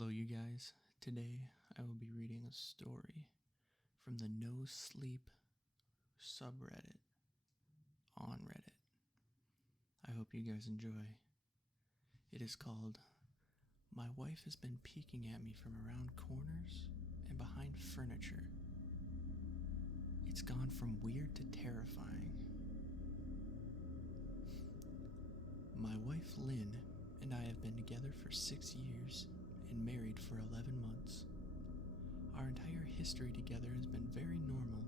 Hello, you guys. Today I will be reading a story from the No Sleep subreddit on Reddit. I hope you guys enjoy. It is called My Wife Has Been Peeking at Me from Around Corners and Behind Furniture. It's gone from weird to terrifying. My wife Lynn and I have been together for 6 years and married for 11 months. Our entire history together has been very normal,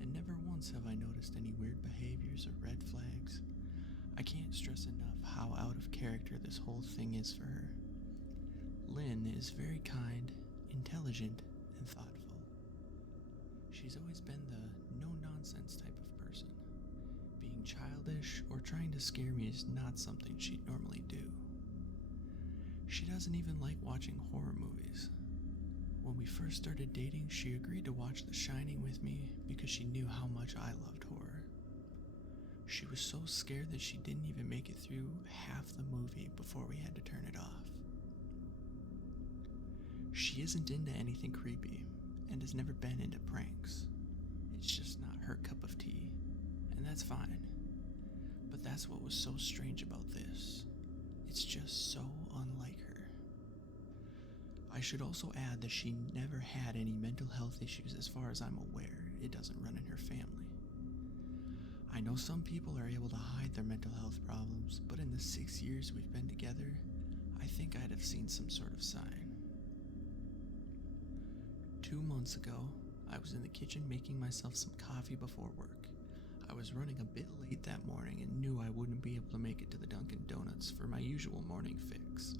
and never once have I noticed any weird behaviors or red flags. I can't stress enough how out of character this whole thing is for her. Lynn is very kind, intelligent, and thoughtful. She's always been the no-nonsense type of person. Being childish or trying to scare me is not something she'd normally do. She doesn't even like watching horror movies. When we first started dating, she agreed to watch The Shining with me because she knew how much I loved horror. She was so scared that she didn't even make it through half the movie before we had to turn it off. She isn't into anything creepy and has never been into pranks. It's just not her cup of tea, and that's fine. But that's what was so strange about this. It's just so unlike her. I should also add that she never had any mental health issues as far as I'm aware. It doesn't run in her family. I know some people are able to hide their mental health problems, but in the 6 years we've been together, I think I'd have seen some sort of sign. 2 months ago, I was in the kitchen making myself some coffee before work. I was running a bit late that morning and knew I wouldn't be able to make it to the Dunkin' Donuts for my usual morning fix.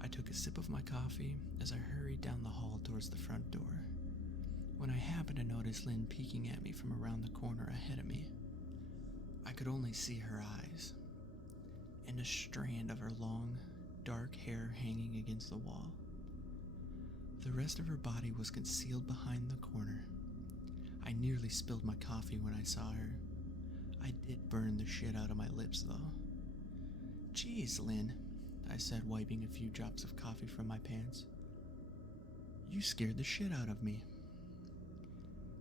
I took a sip of my coffee as I hurried down the hall towards the front door, when I happened to notice Lynn peeking at me from around the corner ahead of me. I could only see her eyes, and a strand of her long, dark hair hanging against the wall. The rest of her body was concealed behind the corner. I nearly spilled my coffee when I saw her. I did burn the shit out of my lips, though. "Geez, Lynn," I said, wiping a few drops of coffee from my pants. "You scared the shit out of me."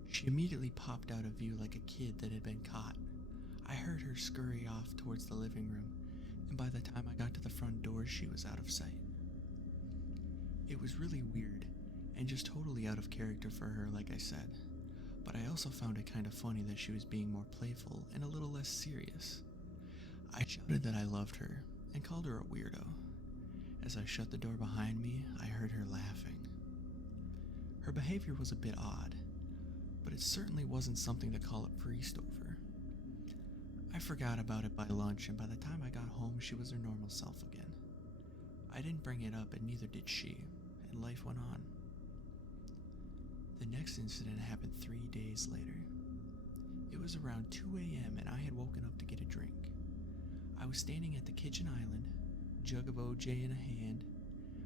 She immediately popped out of view like a kid that had been caught. I heard her scurry off towards the living room, and by the time I got to the front door, she was out of sight. It was really weird, and just totally out of character for her, like I said. But I also found it kind of funny that she was being more playful and a little less serious. I shouted that I loved her and called her a weirdo. As I shut the door behind me, I heard her laughing. Her behavior was a bit odd, but it certainly wasn't something to call a priest over. I forgot about it by lunch, and by the time I got home, she was her normal self again. I didn't bring it up, and neither did she, and life went on. The next incident happened 3 days later. It was around 2 a.m. and I had woken up to get a drink. I was standing at the kitchen island, jug of OJ in a hand,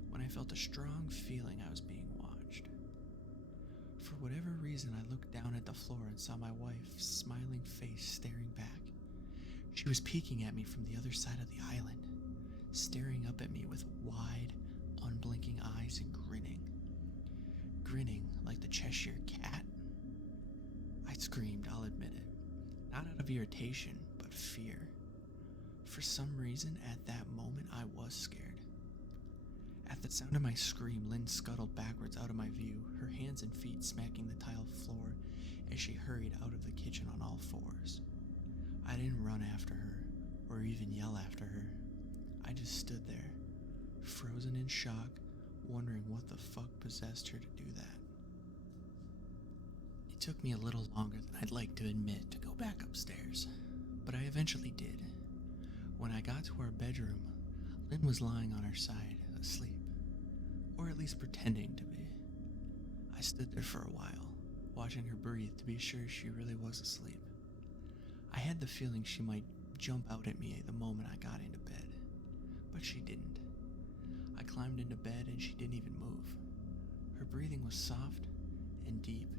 when I felt a strong feeling I was being watched. For whatever reason, I looked down at the floor and saw my wife's smiling face staring back. She was peeking at me from the other side of the island, staring up at me with wide, unblinking eyes and grinning like the Cheshire Cat. I screamed, I'll admit it, not out of irritation, but fear. For some reason, at that moment, I was scared. At the sound of my scream, Lynn scuttled backwards out of my view, her hands and feet smacking the tiled floor as she hurried out of the kitchen on all fours. I didn't run after her, or even yell after her. I just stood there, frozen in shock, wondering what the fuck possessed her to do that. It took me a little longer than I'd like to admit to go back upstairs, but I eventually did. When I got to our bedroom, Lynn was lying on her side, asleep, or at least pretending to be. I stood there for a while, watching her breathe to be sure she really was asleep. I had the feeling she might jump out at me the moment I got into bed, but she didn't. I climbed into bed and she didn't even move. Her breathing was soft and deep,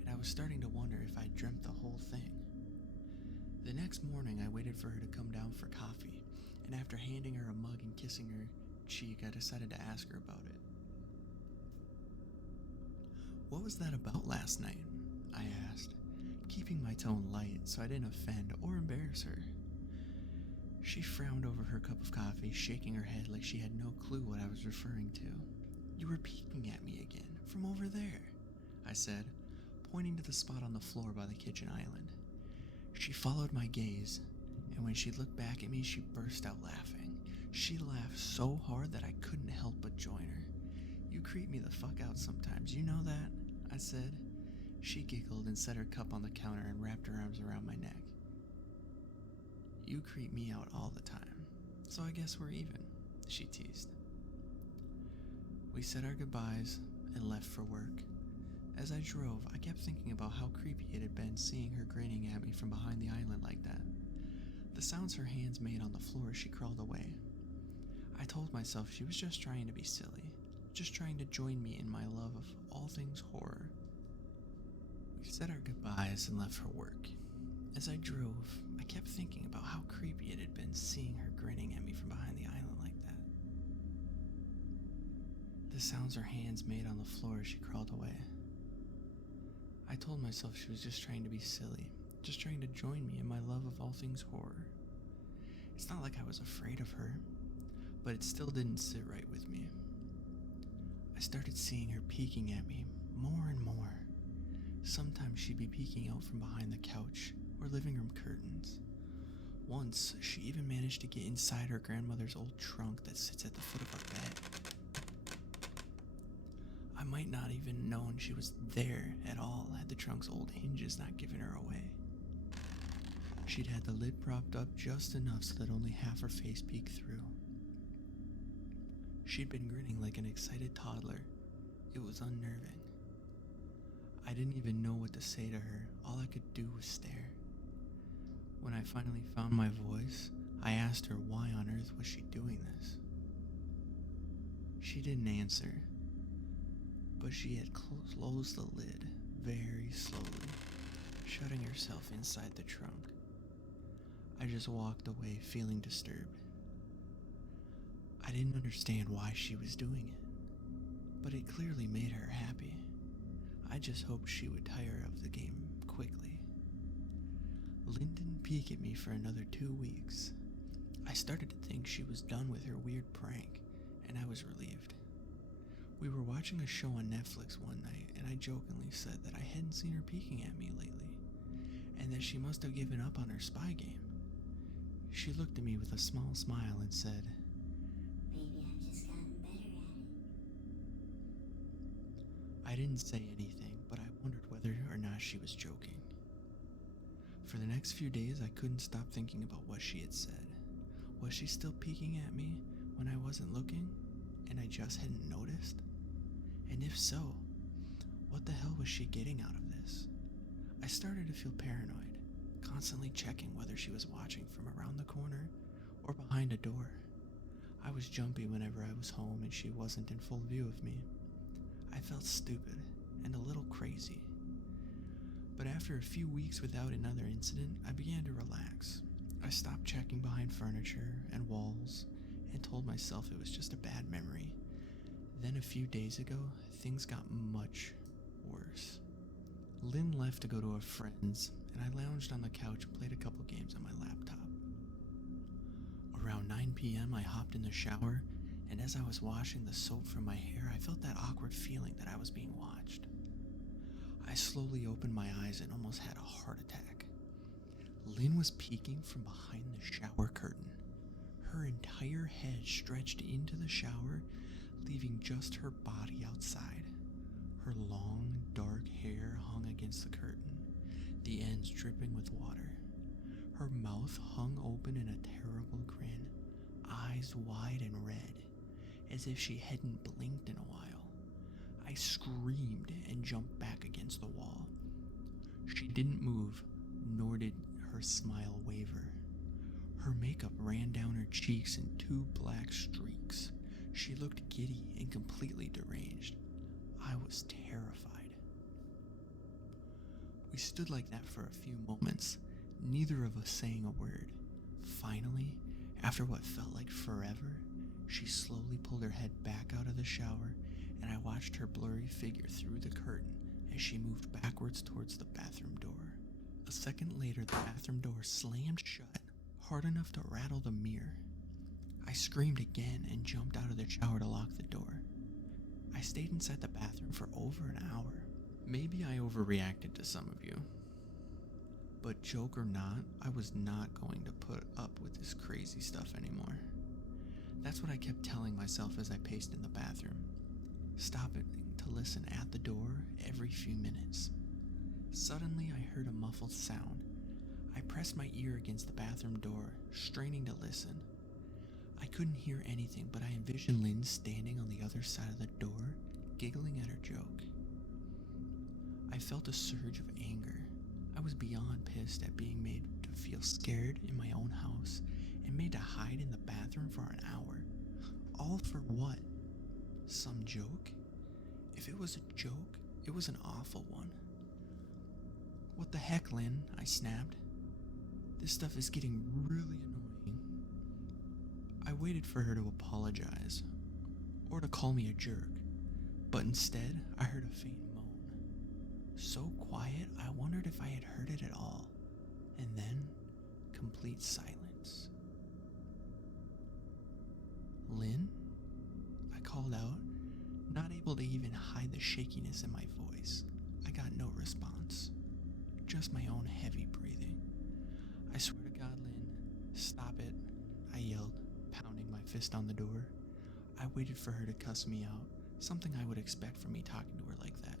and I was starting to wonder if I'd dreamt the whole thing. The next morning, I waited for her to come down for coffee, and after handing her a mug and kissing her, cheek, I decided to ask her about it. "What was that about last night?" I asked, keeping my tone light so I didn't offend or embarrass her. She frowned over her cup of coffee, shaking her head like she had no clue what I was referring to. "You were peeking at me again, from over there," I said, pointing to the spot on the floor by the kitchen island. She followed my gaze, and when she looked back at me, she burst out laughing. She laughed so hard that I couldn't help but join her. "You creep me the fuck out sometimes, you know that?" I said. She giggled and set her cup on the counter and wrapped her arms around my neck. "You creep me out all the time, so I guess we're even," she teased. We said our goodbyes and left for work. As I drove, I kept thinking about how creepy it had been seeing her grinning at me from behind the island like that. The sounds her hands made on the floor as she crawled away. I told myself she was just trying to be silly, just trying to join me in my love of all things horror. We said our goodbyes and left for work. As I drove, I kept thinking about how creepy it had been seeing her grinning at me from behind the island like that. The sounds her hands made on the floor as she crawled away. I told myself she was just trying to be silly, just trying to join me in my love of all things horror. It's not like I was afraid of her, but it still didn't sit right with me. I started seeing her peeking at me more and more. Sometimes she'd be peeking out from behind the couch or living room curtains. Once, she even managed to get inside her grandmother's old trunk that sits at the foot of our bed. I might not even known she was there at all had the trunk's old hinges not given her away. She'd had the lid propped up just enough so that only half her face peeked through. She'd been grinning like an excited toddler. It was unnerving. I didn't even know what to say to her. All I could do was stare. When I finally found my voice, I asked her why on earth was she doing this. She didn't answer, but she had closed the lid very slowly, shutting herself inside the trunk. I just walked away feeling disturbed. I didn't understand why she was doing it, but it clearly made her happy. I just hoped she would tire of the game quickly. Lynn didn't peek at me for another 2 weeks. I started to think she was done with her weird prank, and I was relieved. We were watching a show on Netflix one night, and I jokingly said that I hadn't seen her peeking at me lately, and that she must have given up on her spy game. She looked at me with a small smile and said, "Maybe I've just gotten better at it." I didn't say anything, but I wondered whether or not she was joking. For the next few days, I couldn't stop thinking about what she had said. Was she still peeking at me when I wasn't looking, and I just hadn't noticed? And if so, what the hell was she getting out of this? I started to feel paranoid, constantly checking whether she was watching from around the corner or behind a door. I was jumpy whenever I was home and she wasn't in full view of me. I felt stupid and a little crazy. But after a few weeks without another incident, I began to relax. I stopped checking behind furniture and walls and told myself it was just a bad memory. Then a few days ago, things got much worse. Lynn left to go to a friend's, and I lounged on the couch and played a couple games on my laptop. Around 9 p.m., I hopped in the shower, and as I was washing the soap from my hair, I felt that awkward feeling that I was being watched. I slowly opened my eyes and almost had a heart attack. Lynn was peeking from behind the shower curtain. Her entire head stretched into the shower, leaving just her body outside. Her long, dark hair hung against the curtain, the ends dripping with water. Her mouth hung open in a terrible grin, eyes wide and red, as if she hadn't blinked in a while. I screamed and jumped back against the wall. She didn't move, nor did her smile waver. Her makeup ran down her cheeks in 2 black streaks. She looked giddy and completely deranged. I was terrified. We stood like that for a few moments, neither of us saying a word. Finally, after what felt like forever, She slowly pulled her head back out of the shower, and I watched her blurry figure through the curtain as she moved backwards towards the bathroom door. A second later, the bathroom door slammed shut, hard enough to rattle the mirror. I screamed again and jumped out of the shower to lock the door. I stayed inside the bathroom for over an hour. Maybe I overreacted to some of you. But joke or not, I was not going to put up with this crazy stuff anymore. That's what I kept telling myself as I paced in the bathroom, stopping to listen at the door every few minutes. Suddenly, I heard a muffled sound. I pressed my ear against the bathroom door, straining to listen. I couldn't hear anything, but I envisioned Lynn standing on the other side of the door, giggling at her joke. I felt a surge of anger. I was beyond pissed at being made to feel scared in my own house and made to hide in the bathroom for an hour. All for what? Some joke? If it was a joke, it was an awful one. What the heck, Lynn? I snapped. This stuff is getting really annoying. I waited for her to apologize, or to call me a jerk, but instead I heard a faint moan. So quiet, I wondered if I had heard it at all, and then complete silence. Lynn? I called out, not able to even hide the shakiness in my voice. I got no response, just my own heavy breathing. I swear to God, Lynn, stop it, I yelled, pounding my fist on the door. I waited for her to cuss me out, something I would expect from me talking to her like that.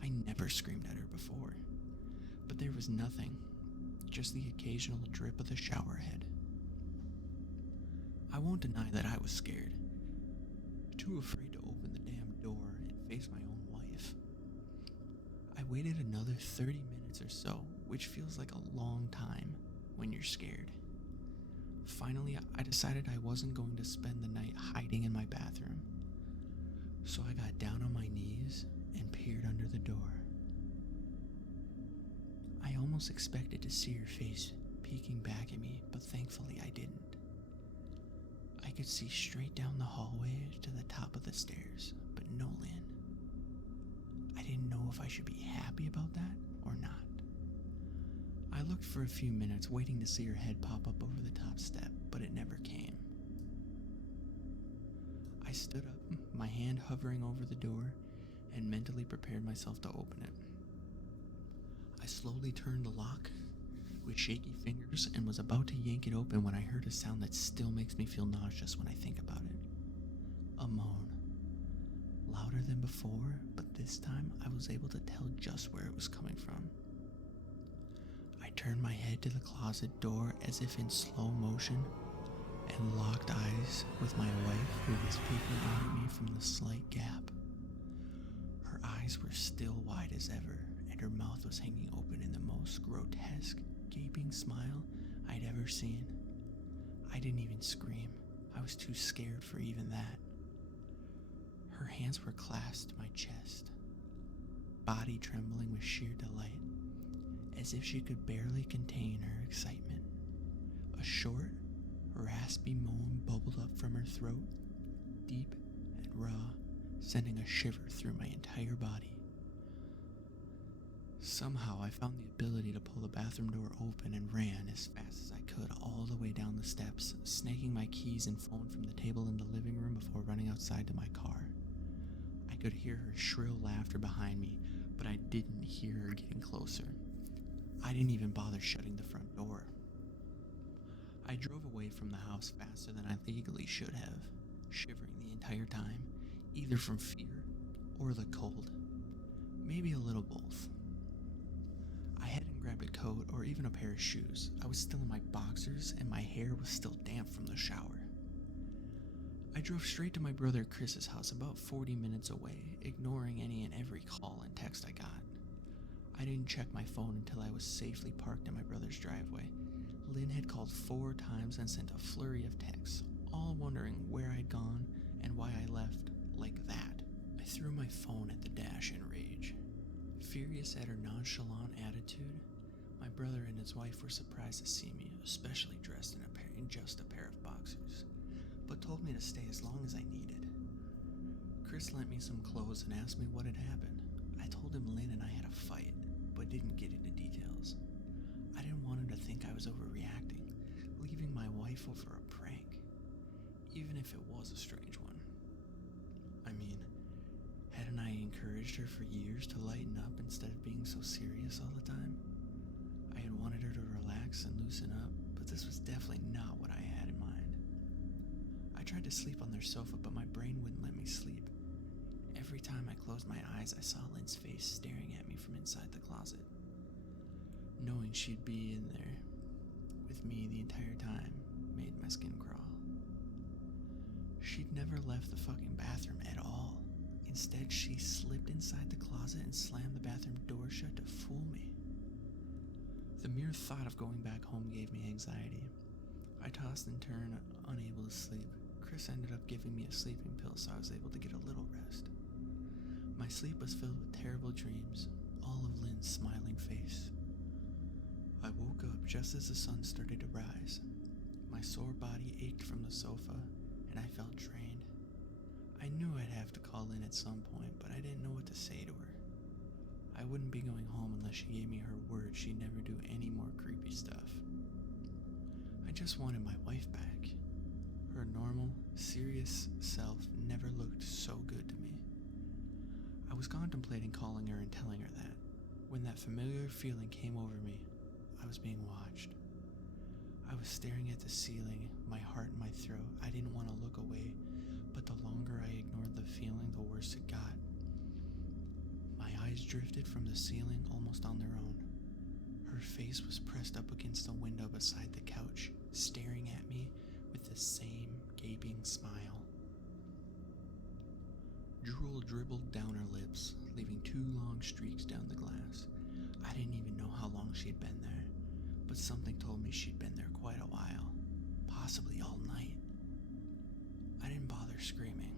I never screamed at her before. But there was nothing, just the occasional drip of the shower head. I won't deny that I was scared, too afraid to open the damn door and face my own wife. I waited another 30 minutes or so, which feels like a long time when you're scared. Finally, I decided I wasn't going to spend the night hiding in my bathroom. So I got down on my knees and peered under the door. I almost expected to see her face peeking back at me, but thankfully I didn't. I could see straight down the hallway to the top of the stairs, but no Lynn. I didn't know if I should be happy about that or not. I looked for a few minutes, waiting to see her head pop up over the top step, but it never came. I stood up, my hand hovering over the door, and mentally prepared myself to open it. I slowly turned the lock with shaky fingers and was about to yank it open when I heard a sound that still makes me feel nauseous when I think about it. A moan. Louder than before, but this time I was able to tell just where it was coming from. I turned my head to the closet door as if in slow motion and locked eyes with my wife, who was peeking out at me from the slight gap. Her eyes were still wide as ever, and her mouth was hanging open in the most grotesque, gaping smile I'd ever seen. I didn't even scream. I was too scared for even that. Her hands were clasped to my chest, body trembling with sheer delight, as if she could barely contain her excitement. A short, raspy moan bubbled up from her throat, deep and raw, sending a shiver through my entire body. Somehow I found the ability to pull the bathroom door open and ran as fast as I could all the way down the steps, snaking my keys and phone from the table in the living room before running outside to my car. I could hear her shrill laughter behind me, but I didn't hear her getting closer. I didn't even bother shutting the front door. I drove away from the house faster than I legally should have, shivering the entire time, either from fear or the cold. Maybe a little both. I hadn't grabbed a coat or even a pair of shoes. I was still in my boxers and my hair was still damp from the shower. I drove straight to my brother Chris's house, about 40 minutes away, ignoring any and every call and text I got. I didn't check my phone until I was safely parked in my brother's driveway. Lynn had called 4 times and sent a flurry of texts, all wondering where I'd gone and why I left like that. I threw my phone at the dash in rage. Furious at her nonchalant attitude, my brother and his wife were surprised to see me, especially dressed in just a pair of boxers. but told me to stay as long as I needed. Chris lent me some clothes and asked me what had happened. I told him Lynn and I had a fight, but didn't get into details. I didn't want him to think I was overreacting, leaving my wife over a prank, even if it was a strange one. I mean, hadn't I encouraged her for years to lighten up instead of being so serious all the time? I had wanted her to relax and loosen up, but this was definitely not what I had in mind. I tried to sleep on their sofa, but my brain wouldn't let me sleep. Every time I closed my eyes, I saw Lynn's face staring at me from inside the closet. Knowing she'd be in there with me the entire time made my skin crawl. She'd never left the fucking bathroom at all. Instead, she slipped inside the closet and slammed the bathroom door shut to fool me. The mere thought of going back home gave me anxiety. I tossed and turned, unable to sleep. Chris ended up giving me a sleeping pill so I was able to get a little rest. My sleep was filled with terrible dreams, all of Lynn's smiling face. I woke up just as the sun started to rise. My sore body ached from the sofa, and I felt drained. I knew I'd have to call Lynn at some point, but I didn't know what to say to her. I wouldn't be going home unless she gave me her word she'd never do any more creepy stuff. I just wanted my wife back. Her normal, serious self never looked so good to me. I was contemplating calling her and telling her that, when that familiar feeling came over me. I was being watched. I was staring at the ceiling, my heart in my throat. I didn't want to look away, but the longer I ignored the feeling, the worse it got. My eyes drifted from the ceiling almost on their own. Her face was pressed up against the window beside the couch, staring at me with the same gaping smile. Drool dribbled down her lips, leaving 2 long streaks down the glass. I didn't even know how long she'd been there, but something told me she'd been there quite a while, possibly all night. I didn't bother screaming,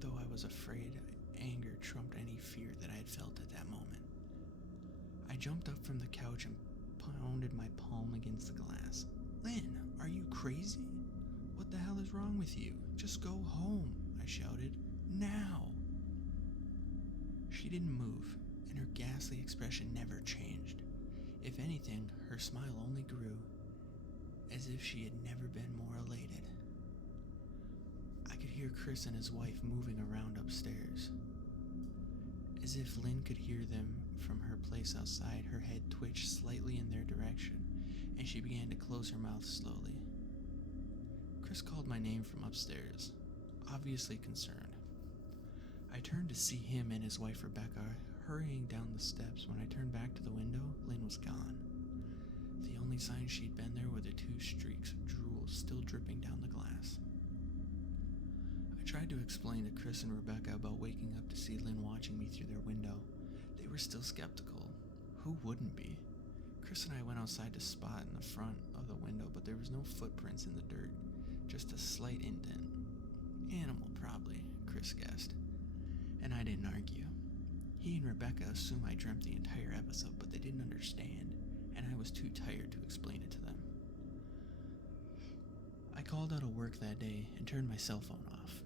though I was afraid anger trumped any fear that I had felt at that moment. I jumped up from the couch and pounded my palm against the glass. "Lynn, are you crazy? What the hell is wrong with you? Just go home," I shouted. "Now!" She didn't move, and her ghastly expression never changed. If anything, her smile only grew, as if she had never been more elated. I could hear Chris and his wife moving around upstairs. As if Lynn could hear them from her place outside, her head twitched slightly in their direction, and she began to close her mouth slowly. Chris called my name from upstairs, obviously concerned. I turned to see him and his wife Rebecca hurrying down the steps. When I turned back to the window, Lynn was gone. The only signs she'd been there were the 2 streaks of drool still dripping down the glass. I tried to explain to Chris and Rebecca about waking up to see Lynn watching me through their window. They were still skeptical. Who wouldn't be? Chris and I went outside to spot in the front of the window, but there was no footprints in the dirt, just a slight indent. Animal, probably, Chris guessed. And I didn't argue. He and Rebecca assumed I dreamt the entire episode, but they didn't understand, and I was too tired to explain it to them. I called out of work that day and turned my cell phone off.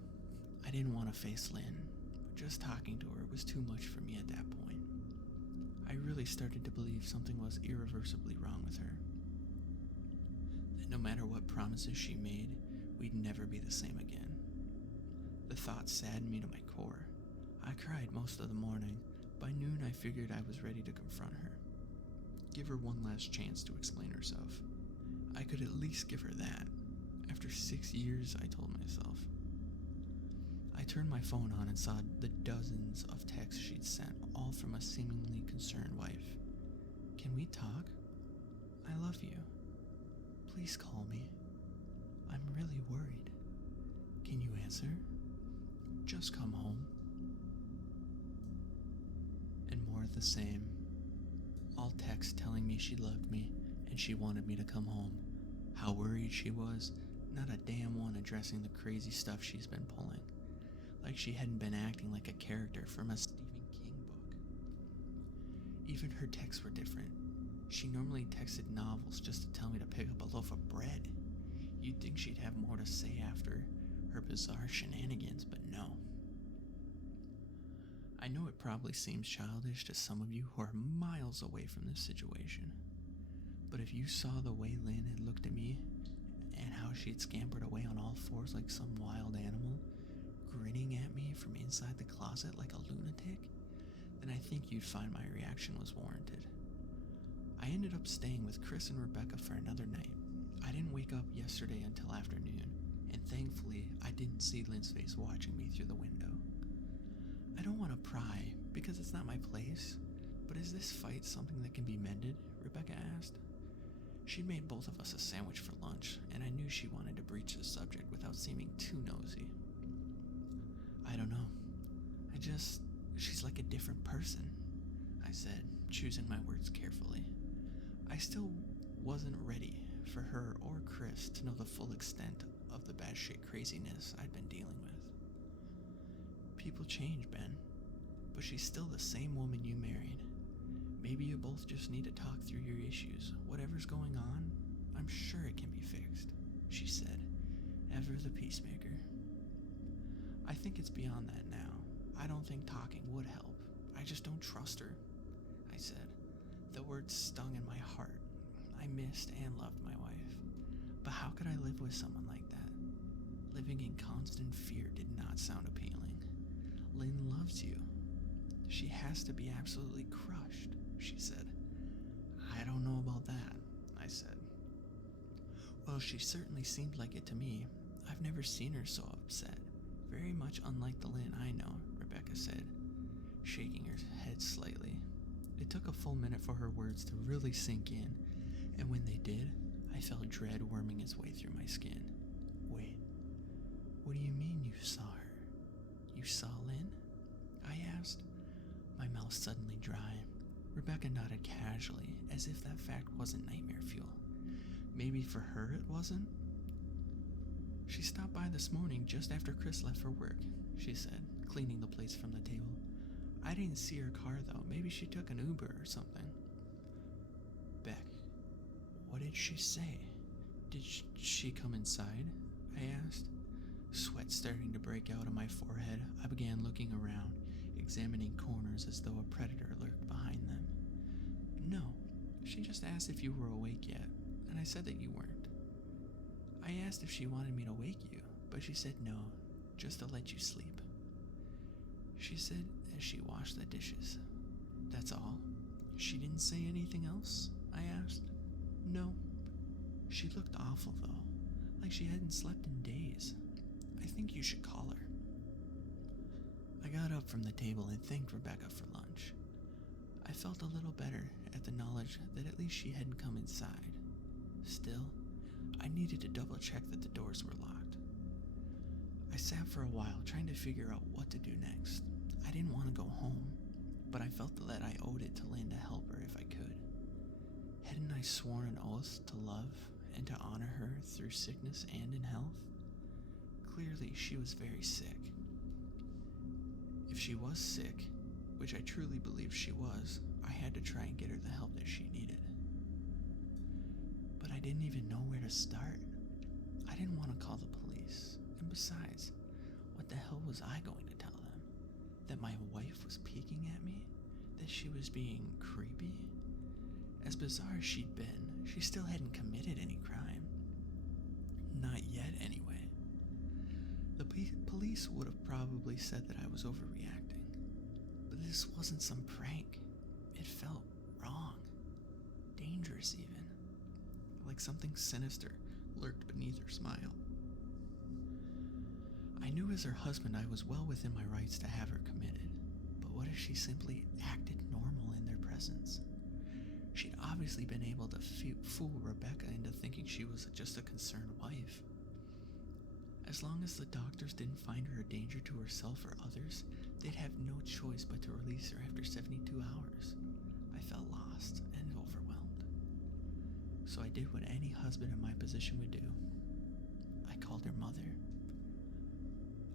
I didn't want to face Lynn, but just talking to her was too much for me at that point. I really started to believe something was irreversibly wrong with her. That no matter what promises she made, we'd never be the same again. The thought saddened me to my core. I cried most of the morning. By noon, I figured I was ready to confront her. Give her one last chance to explain herself. I could at least give her that. After 6 years, I told myself. I turned my phone on and saw the dozens of texts she'd sent, all from a seemingly concerned wife. "Can we talk? I love you. Please call me. I'm really worried. Can you answer? Just come home." And more of the same. All texts telling me she loved me and she wanted me to come home. How worried she was, not a damn one addressing the crazy stuff she's been pulling. Like she hadn't been acting like a character from a Stephen King book. Even her texts were different. She normally texted novels just to tell me to pick up a loaf of bread. You'd think she'd have more to say after her bizarre shenanigans, but no. I know it probably seems childish to some of you who are miles away from this situation, but if you saw the way Lynn had looked at me and how she had scampered away on all fours like some wild animal, grinning at me from inside the closet like a lunatic, then I think you'd find my reaction was warranted. I ended up staying with Chris and Rebecca for another night. I didn't wake up yesterday until afternoon, and thankfully I didn't see Lynn's face watching me through the window. I don't want to pry, because it's not my place, but is this fight something that can be mended? Rebecca asked. She made both of us a sandwich for lunch, and I knew she wanted to breach the subject without seeming too nosy. I don't know. She's like a different person, I said, choosing my words carefully. I still wasn't ready for her or Chris to know the full extent of the batshit craziness I'd been dealing with. People change, Ben, but she's still the same woman you married. Maybe you both just need to talk through your issues. Whatever's going on, I'm sure it can be fixed, she said, ever the peacemaker. I think it's beyond that now. I don't think talking would help. I just don't trust her, I said. The words stung in my heart. I missed and loved my wife. But how could I live with someone like that? Living in constant fear did not sound appealing. Lynn loves you. She has to be absolutely crushed, she said. I don't know about that, I said. Well, she certainly seemed like it to me. I've never seen her so upset. Very much unlike the Lynn I know, Rebecca said, shaking her head slightly. It took a full minute for her words to really sink in, and when they did, I felt dread worming its way through my skin. Wait, what do you mean you saw her? You saw Lynn? I asked, my mouth suddenly dry. Rebecca nodded casually, as if that fact wasn't nightmare fuel. Maybe for her it wasn't? She stopped by this morning just after Chris left for work, she said, cleaning the plates from the table. I didn't see her car though. Maybe she took an Uber or something. Beck, what did she say? Did she come inside? I asked. Sweat starting to break out on my forehead, I began looking around, examining corners as though a predator lurked behind them. No, she just asked if you were awake yet, and I said that you weren't. I asked if she wanted me to wake you, but she said no, just to let you sleep. She said as she washed the dishes. That's all? She didn't say anything else? I asked. No. She looked awful though, like she hadn't slept in days. I think you should call her. I got up from the table and thanked Rebecca for lunch. I felt a little better at the knowledge that at least she hadn't come inside. Still, I needed to double check that the doors were locked. I sat for a while trying to figure out what to do next. I didn't want to go home, but I felt that I owed it to Lynn to help her if I could. Hadn't I sworn an oath to love and to honor her through sickness and in health? Clearly, she was very sick. If she was sick, which I truly believe she was, I had to try and get her the help that she needed. But I didn't even know where to start. I didn't want to call the police. And besides, what the hell was I going to tell them? That my wife was peeking at me? That she was being creepy? As bizarre as she'd been, she still hadn't committed any crime. Not yet, anyway. The police would have probably said that I was overreacting. But this wasn't some prank. It felt wrong. Dangerous, even. Like something sinister lurked beneath her smile. I knew as her husband I was well within my rights to have her committed, but what if she simply acted normal in their presence? She'd obviously been able to fool Rebecca into thinking she was just a concerned wife. As long as the doctors didn't find her a danger to herself or others, they'd have no choice but to release her after 72 hours. I felt lost and overwhelmed. So I did what any husband in my position would do. I called her mother.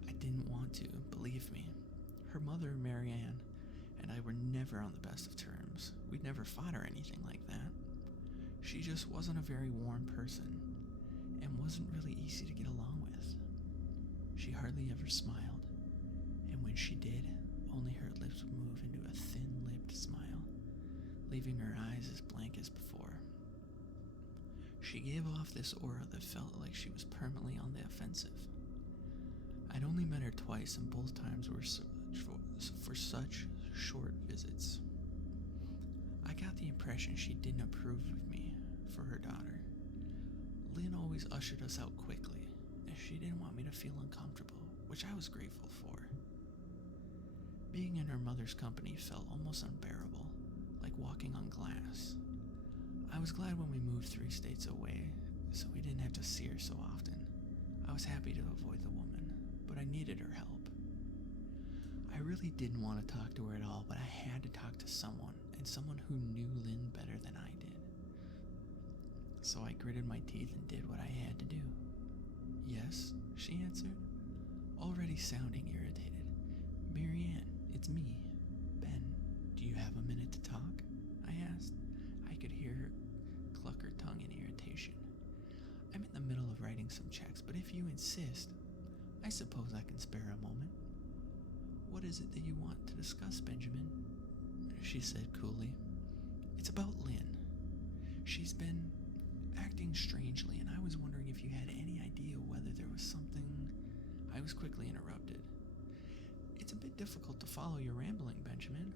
I didn't want to, believe me. Her mother, Marianne, and I were never on the best of terms. We'd never fought or anything like that. She just wasn't a very warm person, and wasn't really easy to get along with. She hardly ever smiled, and when she did, only her lips would move into a thin-lipped smile, leaving her eyes as blank as before. She gave off this aura that felt like she was permanently on the offensive. I'd only met her twice, and both times were for such short visits. I got the impression she didn't approve of me for her daughter. Lynn always ushered us out quickly, as she didn't want me to feel uncomfortable, which I was grateful for. Being in her mother's company felt almost unbearable, like walking on glass. I was glad when we moved 3 states away, so we didn't have to see her so often. I was happy to avoid the woman, but I needed her help. I really didn't want to talk to her at all, but I had to talk to someone, and someone who knew Lynn better than I did. So I gritted my teeth and did what I had to do. Yes, she answered, already sounding irritated. Marianne, it's me, Ben. Do you have a minute to talk? I asked. I could hear her cluck her tongue in irritation. I'm in the middle of writing some checks, but if you insist, I suppose I can spare a moment. What is it that you want to discuss, Benjamin? She said coolly. It's about Lynn. She's been acting strangely, and I was wondering if you had any idea whether there was something... I was quickly interrupted. It's a bit difficult to follow your rambling, Benjamin.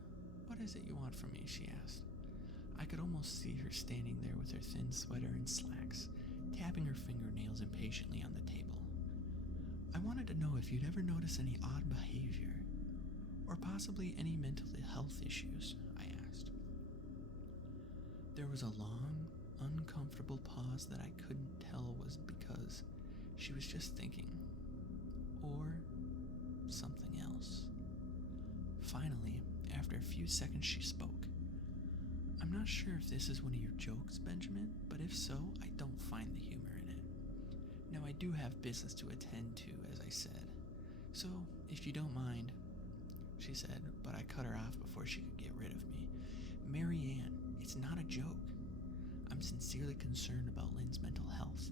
What is it you want from me? She asked. I could almost see her standing there with her thin sweater and slacks, tapping her fingernails impatiently on the table. I wanted to know if you'd ever noticed any odd behavior, or possibly any mental health issues, I asked. There was a long, uncomfortable pause that I couldn't tell was because she was just thinking, or something else. Finally, after a few seconds, she spoke. I'm not sure if this is one of your jokes, Benjamin, but if so, I don't find the humor in it. Now, I do have business to attend to, as I said, so if you don't mind, she said, but I cut her off before she could get rid of me. Marianne, it's not a joke. I'm sincerely concerned about Lynn's mental health.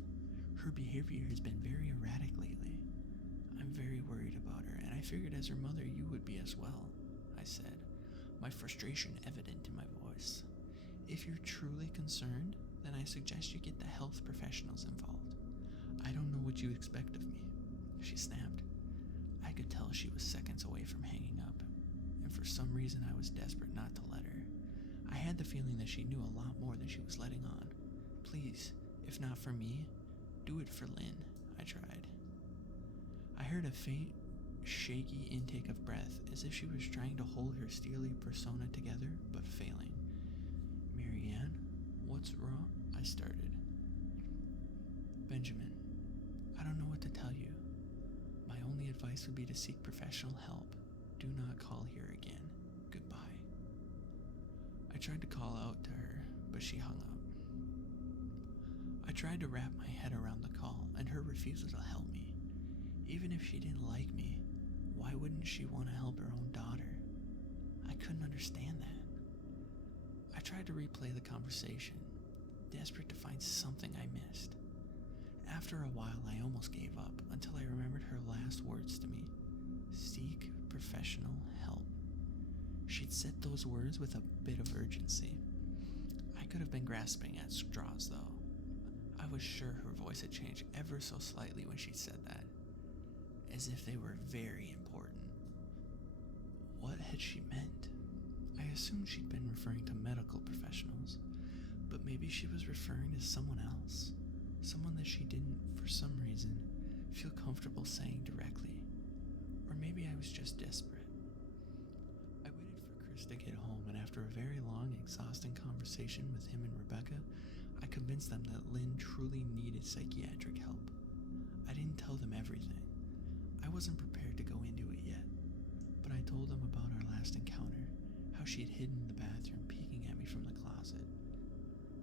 Her behavior has been very erratic lately. I'm very worried about her, and I figured as her mother you would be as well, I said, my frustration evident in my voice. If you're truly concerned, then I suggest you get the health professionals involved. I don't know what you expect of me, she snapped. I could tell she was seconds away from hanging up, and for some reason I was desperate not to let her. I had the feeling that she knew a lot more than she was letting on. Please, if not for me, do it for Lynn, I tried. I heard a faint, shaky intake of breath, as if she was trying to hold her steely persona together, but failing. Marianne, what's wrong? I started. Benjamin, I don't know what to tell you. My only advice would be to seek professional help. Do not call here again. Goodbye. I tried to call out to her, but she hung up. I tried to wrap my head around the call and her refusal to help me. Even if she didn't like me, why wouldn't she want to help her own daughter? I couldn't understand that. I tried to replay the conversation, desperate to find something I missed. After a while, I almost gave up until I remembered her last words to me. Seek professional help. She'd said those words with a bit of urgency. I could have been grasping at straws, though. I was sure her voice had changed ever so slightly when she said that, as if they were very important. What had she meant? I assumed she'd been referring to medical professionals, but maybe she was referring to someone else, someone that she didn't, for some reason, feel comfortable saying directly. Or maybe I was just desperate. I waited for Chris to get home, and after a very long, exhausting conversation with him and Rebecca, I convinced them that Lynn truly needed psychiatric help. I didn't tell them everything. I wasn't prepared to go into it yet, but I told them about our last encounter, how she had hidden in the bathroom peeking at me from the closet.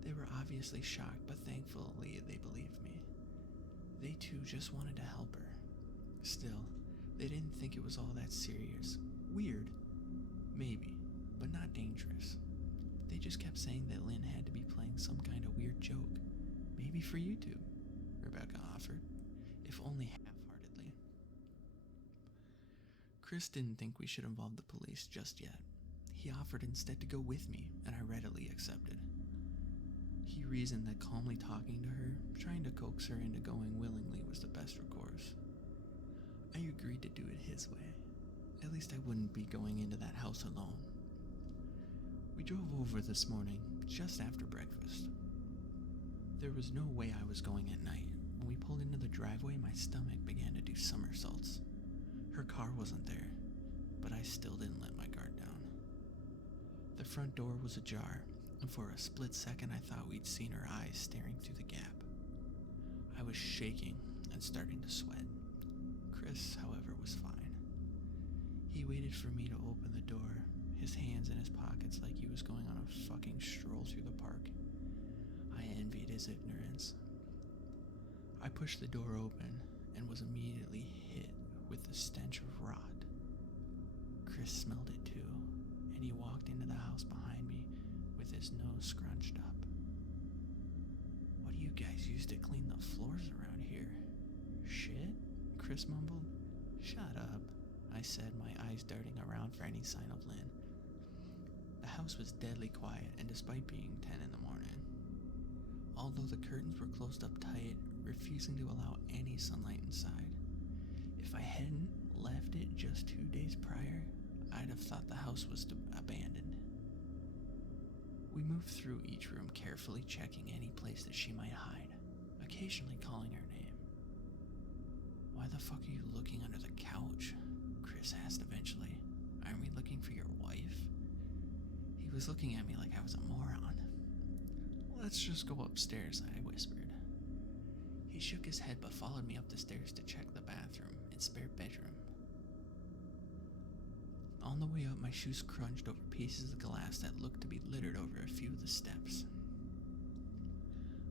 They were obviously shocked, but thankfully they believed me. They too just wanted to help her. Still, they didn't think it was all that serious. Weird, maybe, but not dangerous. They just kept saying that Lynn had to be playing some kind of weird joke. Maybe for YouTube, Rebecca offered, if only half-heartedly. Chris didn't think we should involve the police just yet. He offered instead to go with me, and I readily accepted. He reasoned that calmly talking to her, trying to coax her into going willingly, was the best recourse. I agreed to do it his way. At least I wouldn't be going into that house alone. We drove over this morning, just after breakfast. There was no way I was going at night. When we pulled into the driveway, my stomach began to do somersaults. Her car wasn't there, but I still didn't let my guard down. The front door was ajar, and for a split second I thought we'd seen her eyes staring through the gap. I was shaking and starting to sweat. Chris, however, was fine. He waited for me to open the door, his hands in his pockets like he was going on a fucking stroll through the park. I envied his ignorance. I pushed the door open and was immediately hit with the stench of rot. Chris smelled it too, and he walked into the house behind me with his nose scrunched up. "What do you guys use to clean the floors around here?" "Shit?" Chris mumbled. "Shut up," I said, my eyes darting around for any sign of Lynn. The house was deadly quiet, and despite being 10 in the morning, although the curtains were closed up tight, refusing to allow any sunlight inside. If I hadn't left it just 2 days prior, I'd have thought the house was abandoned. We moved through each room, carefully checking any place that she might hide, occasionally calling her name. "Why the fuck are you looking under the couch?" Chris asked eventually. "Aren't we looking for your wife?" He was looking at me like I was a moron. "Let's just go upstairs," I whispered. He shook his head but followed me up the stairs to check the bathroom and spare bedroom. On the way up, my shoes crunched over pieces of glass that looked to be littered over a few of the steps.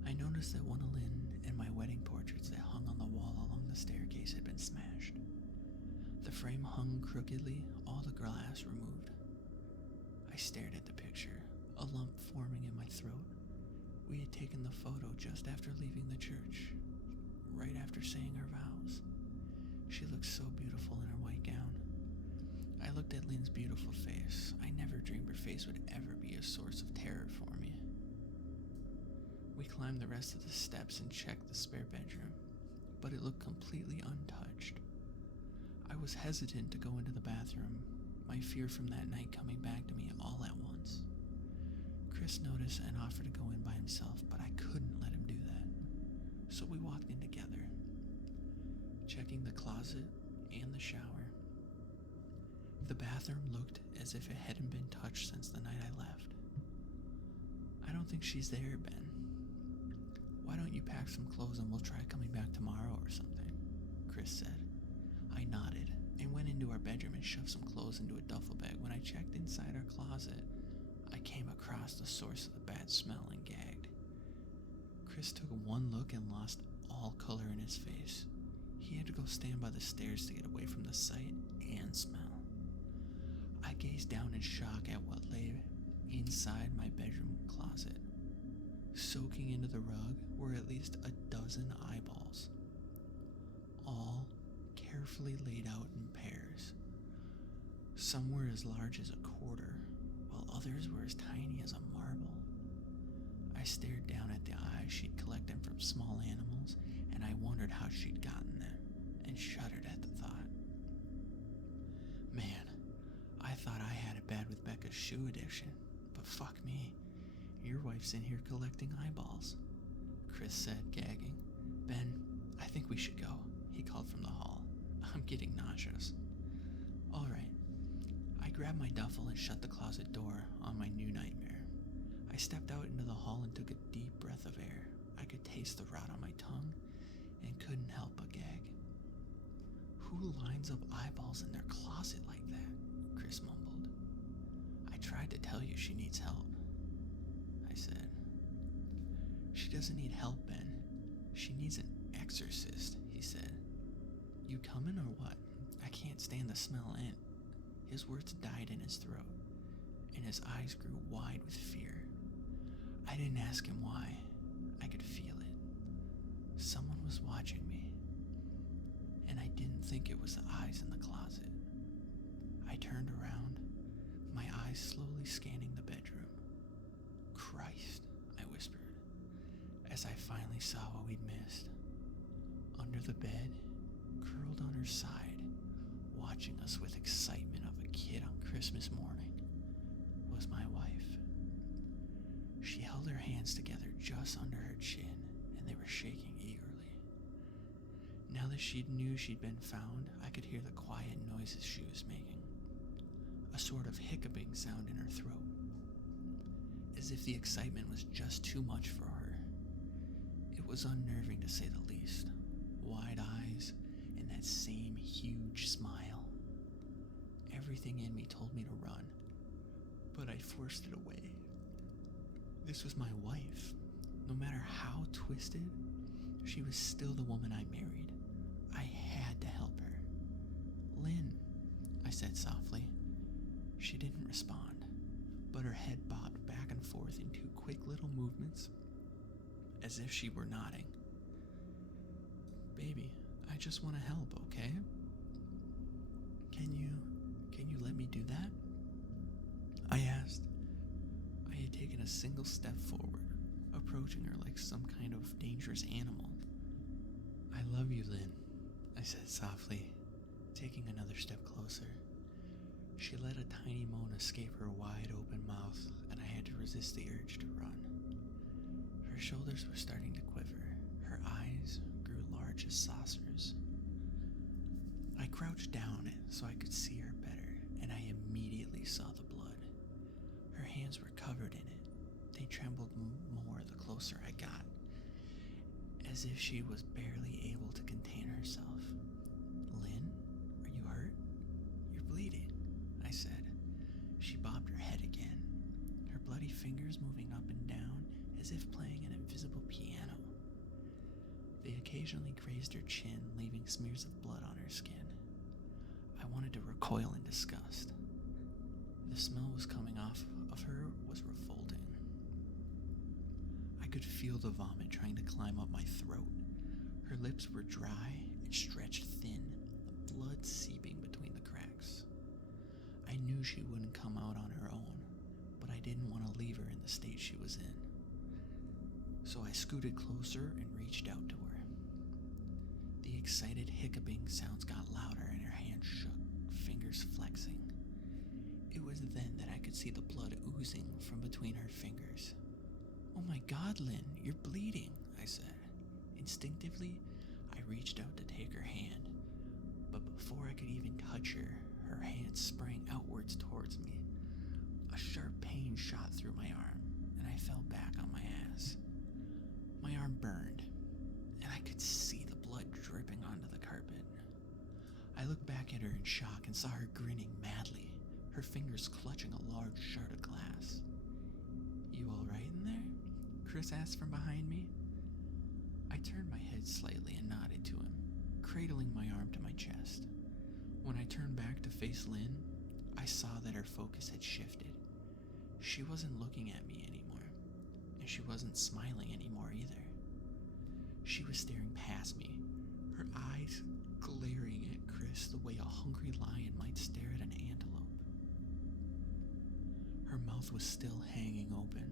I noticed that one of Lynn and my wedding portraits that hung on the wall along the staircase had been smashed. The frame hung crookedly, all the glass removed. I stared at the picture, a lump forming in my throat. We had taken the photo just after leaving the church, right after saying our vows. She looked so beautiful in her white gown. I looked at Lynn's beautiful face. I never dreamed her face would ever be a source of terror for me. We climbed the rest of the steps and checked the spare bedroom, but it looked completely untouched. I was hesitant to go into the bathroom, my fear from that night coming back to me all at once. Chris noticed and offered to go in by himself, but I couldn't let him do that, so we walked in together, checking the closet and the shower. The bathroom looked as if it hadn't been touched since the night I left. "I don't think she's there, Ben. Why don't you pack some clothes and we'll try coming back tomorrow or something?" Chris said. I nodded and went into our bedroom and shoved some clothes into a duffel bag. When I checked inside our closet, I came across the source of the bad smell and gagged. Chris took one look and lost all color in his face. He had to go stand by the stairs to get away from the sight and smell. I gazed down in shock at what lay inside my bedroom closet. Soaking into the rug were at least a dozen eyeballs, all carefully laid out in pairs. Some were as large as a quarter, while others were as tiny as a marble. I stared down at the eyes she'd collected from small animals, and I wondered how she'd gotten them, and shuddered at the thought. Man, I thought I had it bad with Becca's shoe addiction, but fuck me, your wife's in here collecting eyeballs, Chris said, gagging. Ben, I think we should go, he called from the hall. I'm getting nauseous. All right. I grabbed my duffel and shut the closet door on my new nightmare. I stepped out into the hall and took a deep breath of air. I could taste the rot on my tongue and couldn't help but gag. Who lines up eyeballs in their closet like that? Chris mumbled. I tried to tell you she needs help, I said. She doesn't need help, Ben. She needs an exorcist, he said. You coming or what? I can't stand the smell, and his words died in his throat, and his eyes grew wide with fear. I didn't ask him why. I could feel it. Someone was watching me, and I didn't think it was the eyes in the closet. eyes slowly scanning the bedroom. Christ, I whispered, as I finally saw what we'd missed. Under the bed, curled on her side, watching us with excitement of a kid on Christmas morning, was my wife. She held her hands together just under her chin, and they were shaking eagerly. Now that she knew she'd been found, I could hear the quiet noises she was making, a sort of hiccuping sound in her throat, as if the excitement was just too much for her. It was unnerving to say the least. Wide eyes and that same huge smile. Everything in me told me to run, but I forced it away. This was my wife. No matter how twisted, she was still the woman I married. I had to help her. Lynn, I said softly. She didn't respond, but her head bobbed back and forth in two quick little movements, as if she were nodding. Baby, I just want to help, okay? Can you let me do that? I asked. I had taken a single step forward, approaching her like some kind of dangerous animal. I love you, Lynn, I said softly, taking another step closer. She let a tiny moan escape her wide open mouth, and I had to resist the urge to run. Her shoulders were starting to quiver. Her eyes grew large as saucers. I crouched down so I could see her better, and I immediately saw the blood. Her hands were covered in it. They trembled more the closer I got, as if she was barely able to contain herself. Lynn, are you hurt? You're bleeding, I said. She bobbed her head again, her bloody fingers moving up and down as if playing an invisible piano. They occasionally grazed her chin, leaving smears of blood on her skin. I wanted to recoil in disgust. The smell was coming off of her was revolting. I could feel the vomit trying to climb up my throat. Her lips were dry and stretched thin, blood seeping between the cracks. I knew she wouldn't come out on her own, but I didn't want to leave her in the state she was in. So I scooted closer and reached out to her. The excited hiccuping sounds got louder and her hands shook, fingers flexing. It was then that I could see the blood oozing from between her fingers. Oh my God, Lynn, you're bleeding, I said. Instinctively, I reached out to take her hand, but before I could even touch her, her hand sprang outwards towards me. A sharp pain shot through my arm, and I fell back on my ass. My arm burned, and I could see the blood dripping onto the carpet. I looked back at her in shock and saw her grinning madly, her fingers clutching a large shard of glass. You all right in there? Chris asked from behind me. I turned my head slightly and nodded to him, cradling my arm to my chest. When I turned back to face Lynn, I saw that her focus had shifted. She wasn't looking at me anymore, and she wasn't smiling anymore either. She was staring past me, her eyes glaring at Chris the way a hungry lion might stare at an antelope. Her mouth was still hanging open,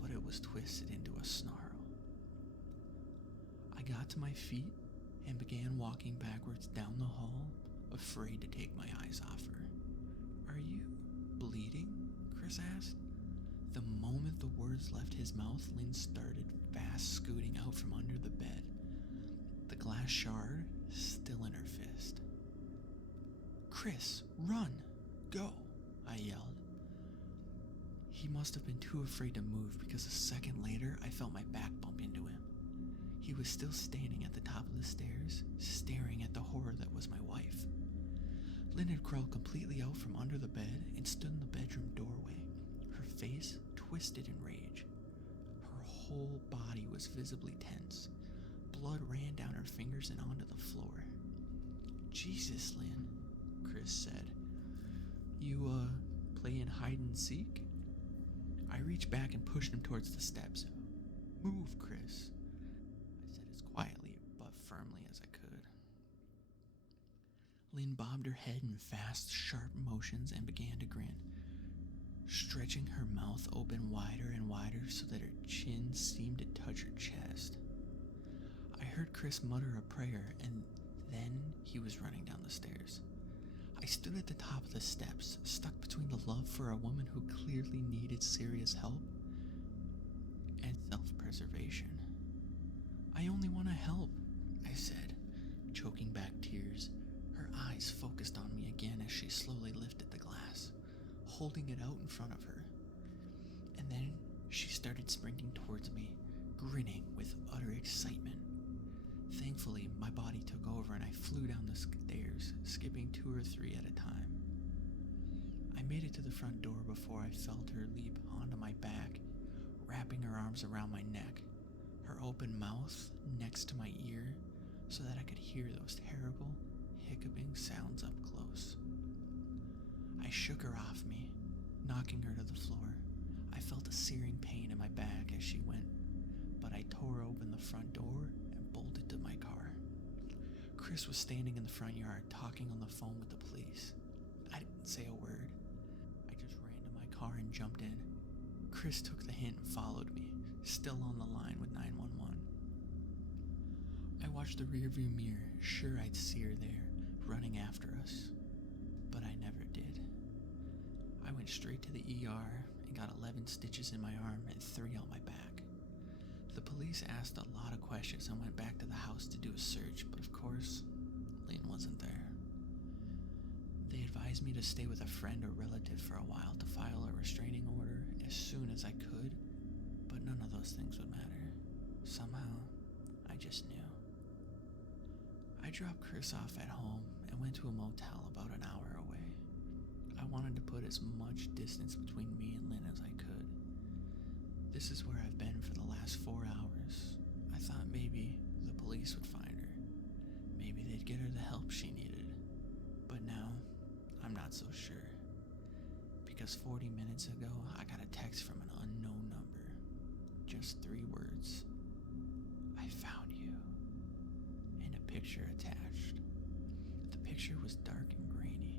but it was twisted into a snarl. I got to my feet and began walking backwards down the hall, afraid to take my eyes off her. Are you bleeding? Chris asked. The moment the words left his mouth, Lynn started fast scooting out from under the bed, the glass shard still in her fist. Chris, run! Go! I yelled. He must have been too afraid to move because a second later I felt my back bump into him. He was still standing at the top of the stairs, staring at the horror that was my wife. Lynn had crawled completely out from under the bed and stood in the bedroom doorway, her face twisted in rage. Her whole body was visibly tense. Blood ran down her fingers and onto the floor. Jesus, Lynn, Chris said. You, playing hide and seek? I reached back and pushed him towards the steps. Move, Chris, I said as quietly but firmly as I could. Lynn bobbed her head in fast, sharp motions and began to grin. stretching her mouth open wider and wider so that her chin seemed to touch her chest. I heard Chris mutter a prayer, and then he was running down the stairs. I stood at the top of the steps, stuck between the love for a woman who clearly needed serious help and self-preservation. "I only want to help," I said, choking back tears. Her eyes focused on me again as she slowly lifted the glass, holding it out in front of her. And then she started sprinting towards me, grinning with utter excitement. Thankfully, my body took over and I flew down the stairs, skipping 2 or 3 at a time. I made it to the front door before I felt her leap onto my back, wrapping her arms around my neck, her open mouth next to my ear so that I could hear those terrible, hiccuping sounds up close. I shook her off me, knocking her to the floor. I felt a searing pain in my back as she went, but I tore open the front door and bolted to my car. Chris was standing in the front yard talking on the phone with the police. I didn't say a word. I just ran to my car and jumped in. Chris took the hint and followed me, still on the line with 911. I watched the rearview mirror, sure I'd see her there, running after us, but I never did. I went straight to the ER and got 11 stitches in my arm and 3 on my back. The police asked a lot of questions and went back to the house to do a search, but of course, Lynn wasn't there. They advised me to stay with a friend or relative for a while to file a restraining order as soon as I could, but none of those things would matter. Somehow, I just knew. I dropped Chris off at home and went to a motel about an hour away. I wanted to put as much distance between me and Lynn as I could. This is where I've been for the last 4 hours. I thought maybe the police would find her. Maybe they'd get her the help she needed. But now, I'm not so sure. Because 40 minutes ago, I got a text from an unknown number. Just 3 words. "I found you." And a picture attached. The picture was dark and grainy,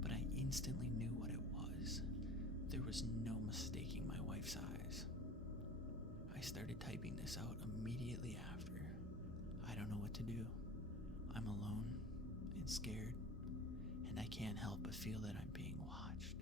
but I instantly knew what it was. There was no mistaking my wife's eyes. I started typing this out immediately after. I don't know what to do. I'm alone and scared, and I can't help but feel that I'm being watched.